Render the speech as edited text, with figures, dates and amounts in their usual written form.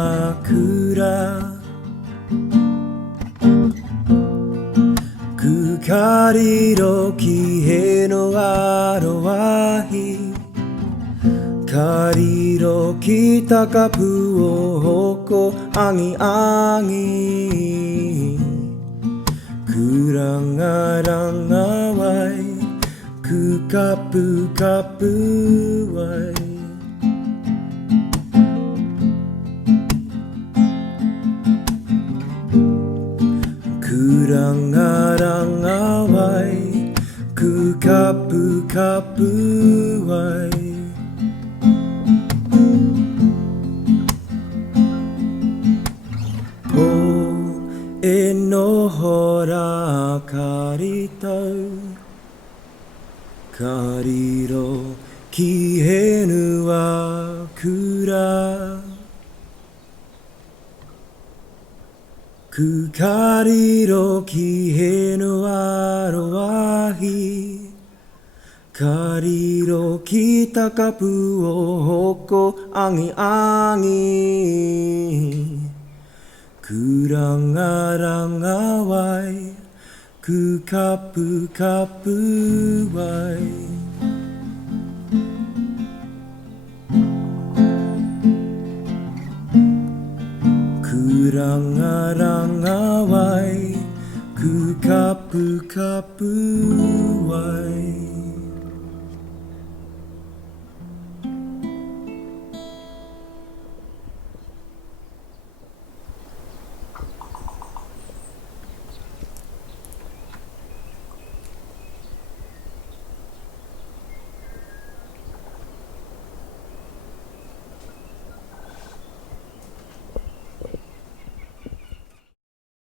枕くかりろきへのあろわひかりろきたかぷおほこあぎあぎくらがらがわいくかぷかぷわいくらがらがわいくかぷかぷわいぽえのほらかりたうかりろきへぬわくらくかりろきへぬわろわひかりろきたかぷおほこあぎあぎくらがらがわいくかぷかぷわいくらがらがわいくかぷかぷわい